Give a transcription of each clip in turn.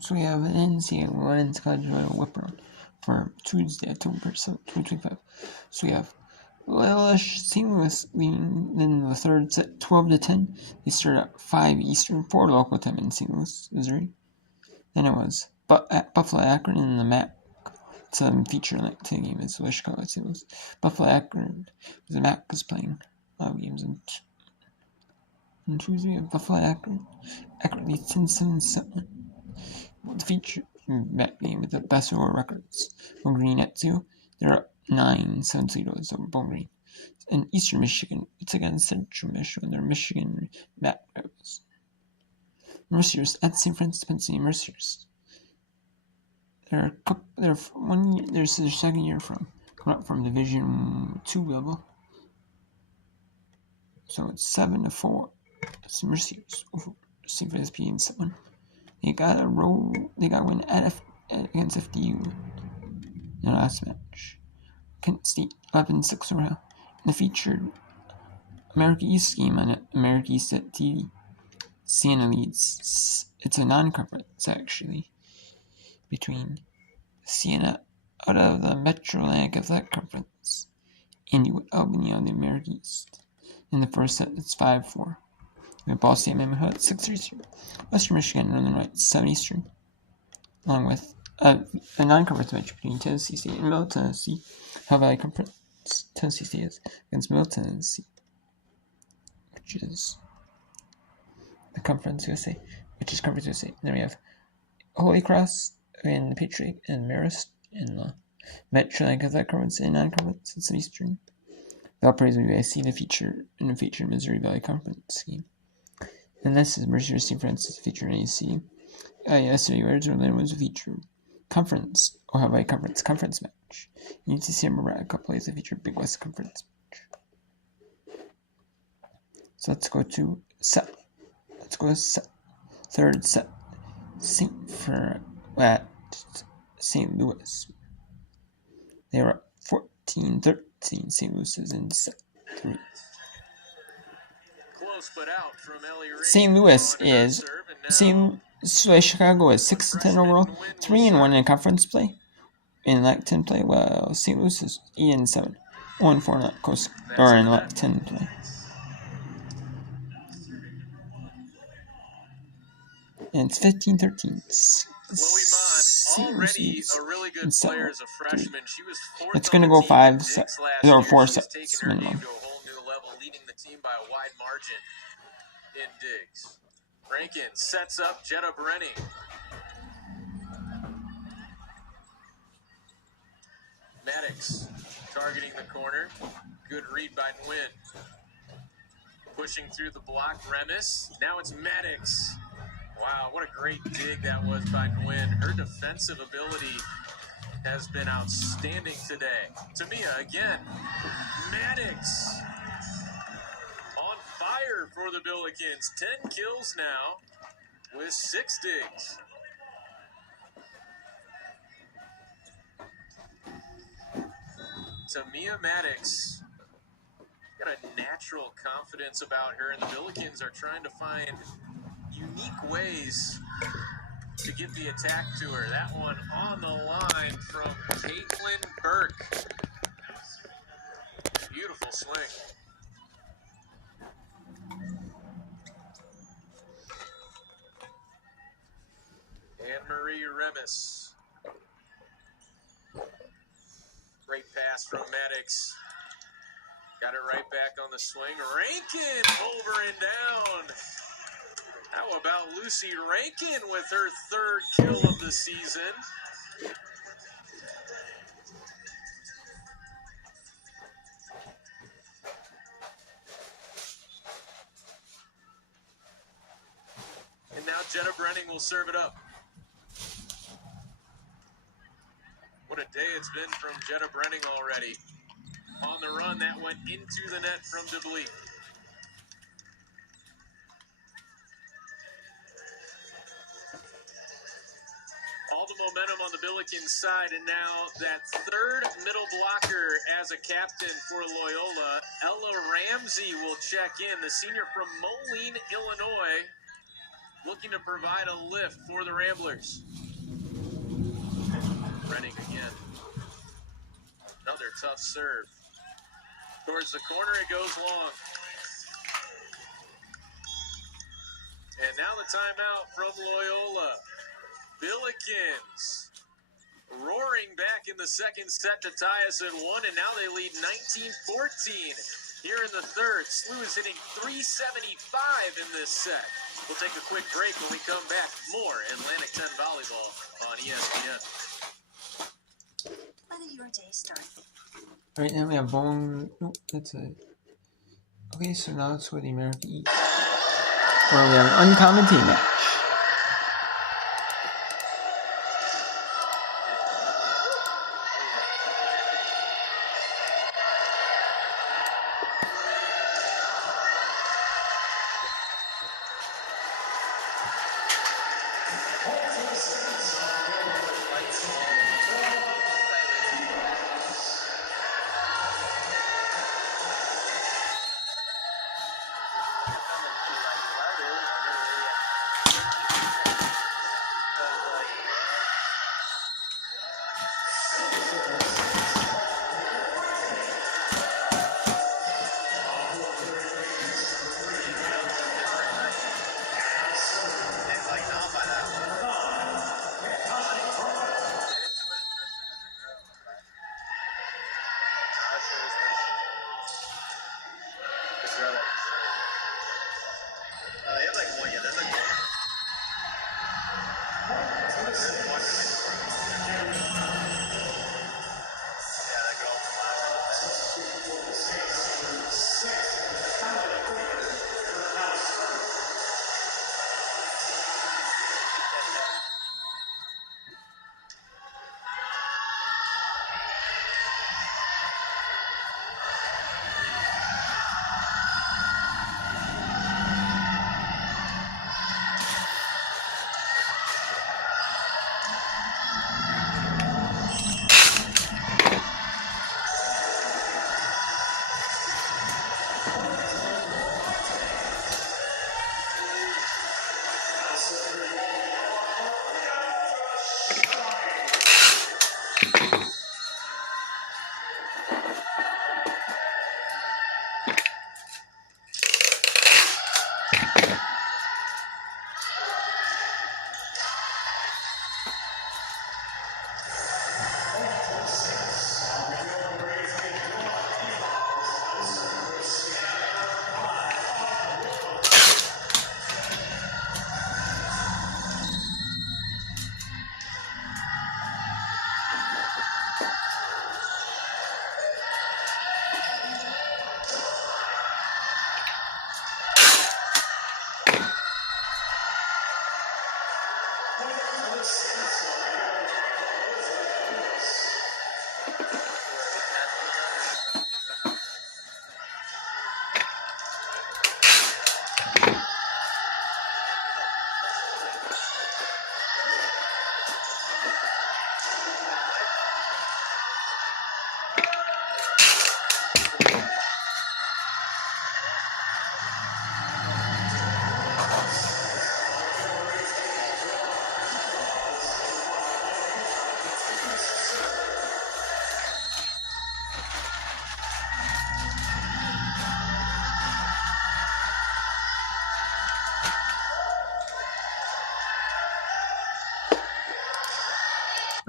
So we have an NCAA Women's College Whip Around for Tuesday, October 7th, 2025. So we have LSU St. Louis leading in the third set 12-10. They started at 5 Eastern, 4 local time in St. Louis, Missouri. Then it was Buffalo Akron in the MAC. It's a feature like to game is Chicago St. Louis. Buffalo Akron, the MAC is playing a lot of games on Tuesday. Buffalo Akron leads 10-7. The feature MAC game with the best overall records. Bowling Green at 2. They're up 9-7 over Bowling Green. And Eastern Michigan, it's against Central Michigan. They're Michigan MAC rivals. Mercyhurst at St. Francis, Pennsylvania. Mercyhurst. They're their second year coming up from Division 2 level. So it's 7-4. It's Mercyhurst over St. Francis P in 7. They got a win against FDU in their last match. Kent State 11-6 around. In the featured America East game on America East at TV. Siena leads. It's a non-conference actually between Siena out of the Metro Atlantic Athletic Conference and Albany on the America East. In the first set, it's 5-4. We have Ball State Mammoth at 6 Eastern. Western Michigan Northern Lights 7 Eastern, along with a non-conference match between Tennessee State and Middle Tennessee. Ohio Valley Conference. Tennessee State is against Middle Tennessee, which is the Conference USA, And then we have Holy Cross and Patriot and Marist in the Metro Atlantic Athletic Conference and non-conference. It's an Eastern. Valparaiso UIC in the feature Missouri Valley Conference game. And this is Mercyhurst St. Francis featured in AC. Yesterday, Arizona was a featured conference, Ohio Valley Conference match. UTC Maraca plays a featured Big West Conference match. So let's go to set. Third set. St. Louis. They were up 14-13. St. Louis is in set 3. St. Louis is Chicago is 6-10 overall, 3-1 in conference play, in LAC-10 play. Well, St. Louis is 8-7, 1-4 in LAC-10 play. And it's 15-13. St. Louis is in set 3. It's going to go 5 sets or 4 sets minimum. Leading the team by a wide margin in Diggs. Rankin sets up Jetta Brenning. Maddox targeting the corner. Good read by Nguyen. Pushing through the block, Remis. Now it's Maddox. Wow, what a great dig that was by Nguyen. Her defensive ability has been outstanding today. Tamia again. Maddox. Fire for the Billikens. 10 kills now with 6 digs. Tamia Maddox got a natural confidence about her, and the Billikens are trying to find unique ways to get the attack to her. That one on the line from Caitlin Burke. Beautiful swing. Anne-Marie Remis. Great pass from Maddox. Got it right back on the swing. Rankin over and down. How about Lucy Rankin with her 3rd kill of the season? And now Jetta Brenning will serve it up. What a day it's been from Jetta Brenning already. On the run, that went into the net from DeBleek. All the momentum on the Billikens side, and now that 3rd middle blocker as a captain for Loyola, Ella Ramsey will check in, the senior from Moline, Illinois. looking to provide a lift for the Ramblers. Renning again. Another tough serve. Towards the corner, it goes long. And now the timeout from Loyola. Billikens roaring back in the second set to tie us at 1, and now they lead 19-14 here in the third. SLU is hitting .375 in this set. We'll take a quick break. When we come back, more Atlantic 10 volleyball on ESPN. Whether your day starts. Right now we have Bowling. Nope, that's a. Okay, so now it's for the American East, where we have an uncommon team match.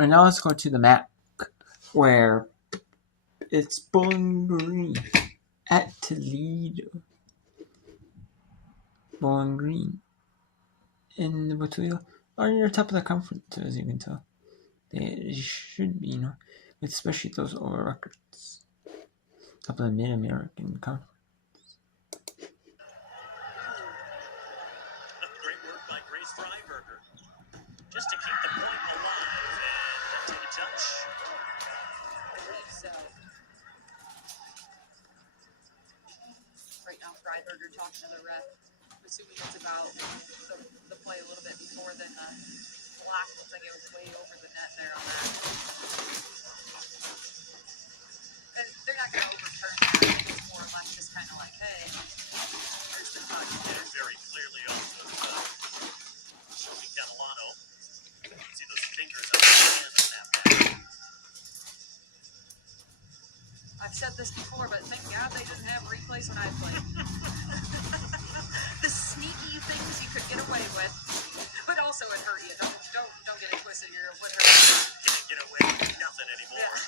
And now let's go to the map, where it's Bowling Green at Toledo. Bowling Green in the Toledo are near the top of the conference, as you can tell. They should be, especially those over records. Top of the Mid-American Conference. Great work by Grace Freiberger. Just to keep the point alive and take a touch. I believe so. Right now, Freiberger talking to the ref. I'm assuming it's about the play a little bit before then. Block looks like it was way over the net there on that. And they're not going to overturn that. It's more or less just kind of like, hey, there's the touch. And very clearly also said this before, but thank God they didn't have replays when I played. The sneaky things you could get away with, but also it hurt you. Don't get it twisted here. What hurt you? Can't get away with nothing anymore. Yeah.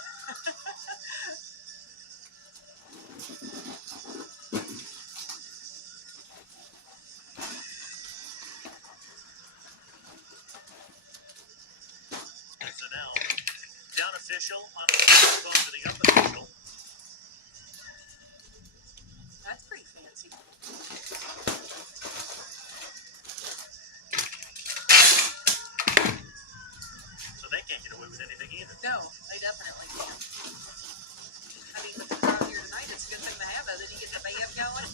So now, down official on the phone to the up official. That's pretty fancy. So they can't get away with anything either. No, they definitely can't. I mean, with the crowd here tonight, it's a good thing to have it. Did you get the band going?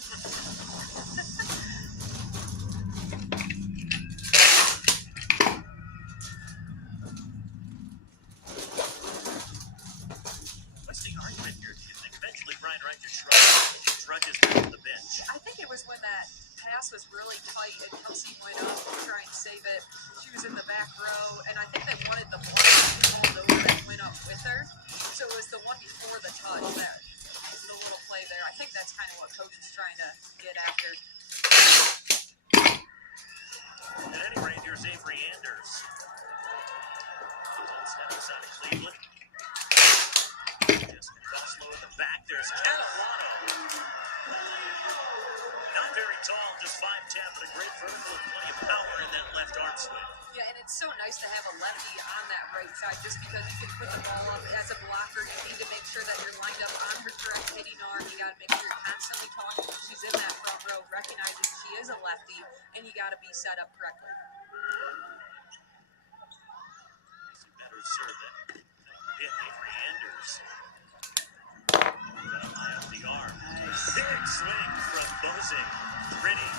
What's the argument here, do you think? Eventually, Brian Wright just trudges back to the bench. I think it was when that pass was really tight and Kelsey went up to try and save it. She was in the back row, and I think they wanted the block to be called over and went up with her. So it was the one before the touch, that the little play there. I think that's kind of what Coach is trying to get after. At any rate, here's Avery Anders. Step inside of Cleveland. Just Coslow at the back. There's Catalano. Not very tall, just 5'10", but a great vertical and plenty of power in that left arm swing. Yeah, and it's so nice to have a lefty on that right side just because you can put the ball up as a blocker. You need to make sure that you're lined up on her correct hitting arm. You got to make sure you're constantly talking when she's in that front row, recognizing she is a lefty, and you got to be set up correctly. Makes a better serve than hit Avery Anders. High up the arm. Big swing from Bozek. Pretty.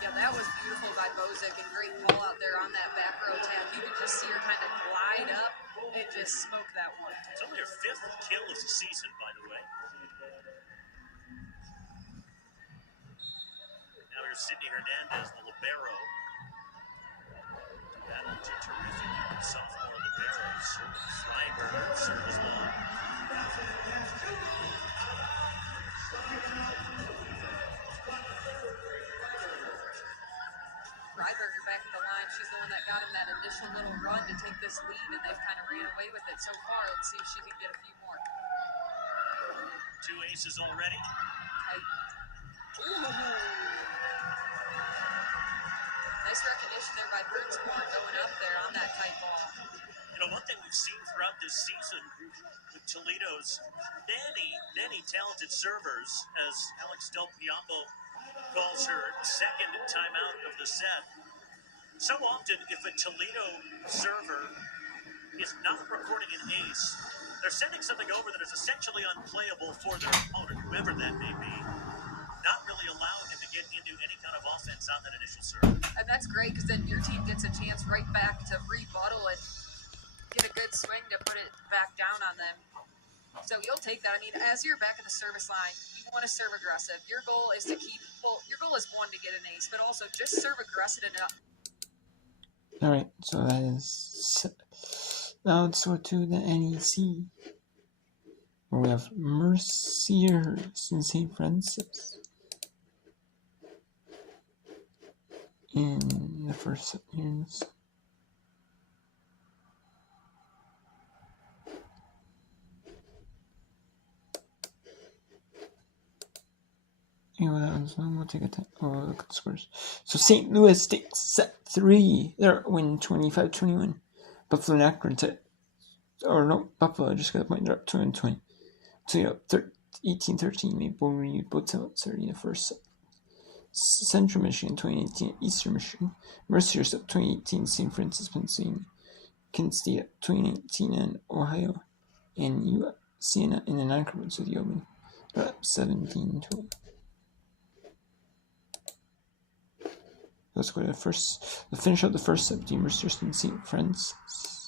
Yeah, that was beautiful by Bozek, and great call out there on that back row tap. You could just see her kind of glide up and just smoke that one. It's only her 5th kill of the season, by the way. Now here's Sydney Hernandez, the libero. Battle to terrific sophomore liberos. Freiberger serves long. Freiberger back at the line. She's the one that got him that initial little run to take this lead, and they've kind of ran away with it so far. Let's see if she can get a few more. 2 aces already. Ooh. Nice recognition there by Bridgeport going up there on that tight ball. You know, one thing we've seen throughout this season with Toledo's many talented servers, as Alex Del Piombo calls her second timeout of the set. So often, if a Toledo server is not recording an ace, they're sending something over that is essentially unplayable for their opponent, whoever that may be, not really allowing him to get into any kind of offense on that initial serve. And that's great because then your team gets a chance right back to rebuttal and get a good swing to put it back down on them. So you'll take that. I mean, as you're back at the service line, you want to serve aggressive. Your goal is to keep, well, your goal is one, to get an ace, but also just serve aggressive enough. All right, so that is. Now let's go to the NEC, where we have Mercyhurst and St. Francis in the first set here. We'll take a time. Oh, look at the scores. So St. Louis takes set 3. They're win 25-21. Buffalo and Akron Buffalo just got a point. They're up 2-20. Toledo up 18-13. Maple Reed both out 30 in the first set. Central Michigan 2018 at Eastern Michigan. Mercyhurst up 2018. St. Francis, Pennsylvania. Kent State up 2019 and Ohio. And Siena in the non-conference with the Open. They're up 17-12. Let's go to the finish of the first set between Mercyhurst and St. Francis.